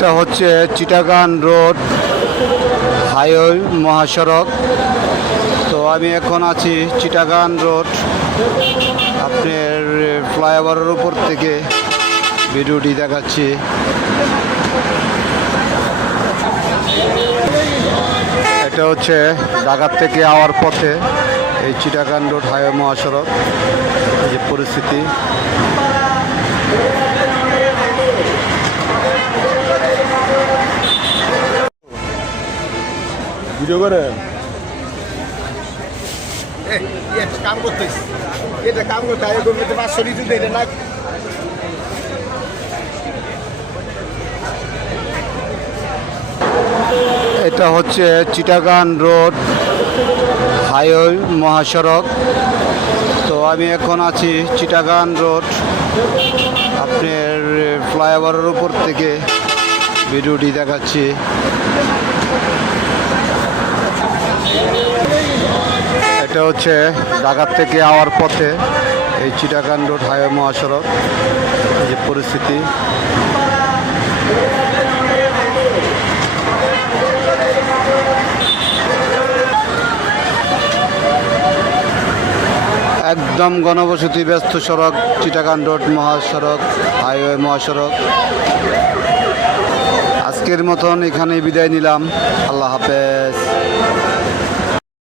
এটা হচ্ছে Chittagong road highway মহাসড়ক। তো আমি এখন আছি চিটাগাং রোড আপনার ফ্লাইওভারের উপর থেকে ভিডিওটি দেখাচ্ছি। এটা হচ্ছে ঢাকা থেকে আওয়ার পথে এই চিটাগাং রোড হাইওয়ে মহাসড়ক, এই যে পরিস্থিতি। ভিডিও করেন কাম করতেছি, এটা কাম করতে হয়, গভর্নমেন্টে 500 রিজু দেয় না। এটা হচ্ছে চিটাগাং রোড হাইওয়ে মহাসড়ক। তো আমি এখন আছি চিটাগাং রোড আপনার ফ্লাইওভারের উপর থেকে ভিডিওটি দেখাচ্ছি। এটা হচ্ছে ঢাকা থেকে আওয়ার পথে এই চিটাগাং রোড হাইওয়ে মহাসড়ক, এই যে পরিস্থিতি। একদম ঘনবসতি ব্যস্ত সড়ক চিটাগাং রোড মহাসড়ক হাইওয়ে মহাসড়ক। আজকের মতন এখানেই বিদায় নিলাম। আল্লাহ হাফেজ।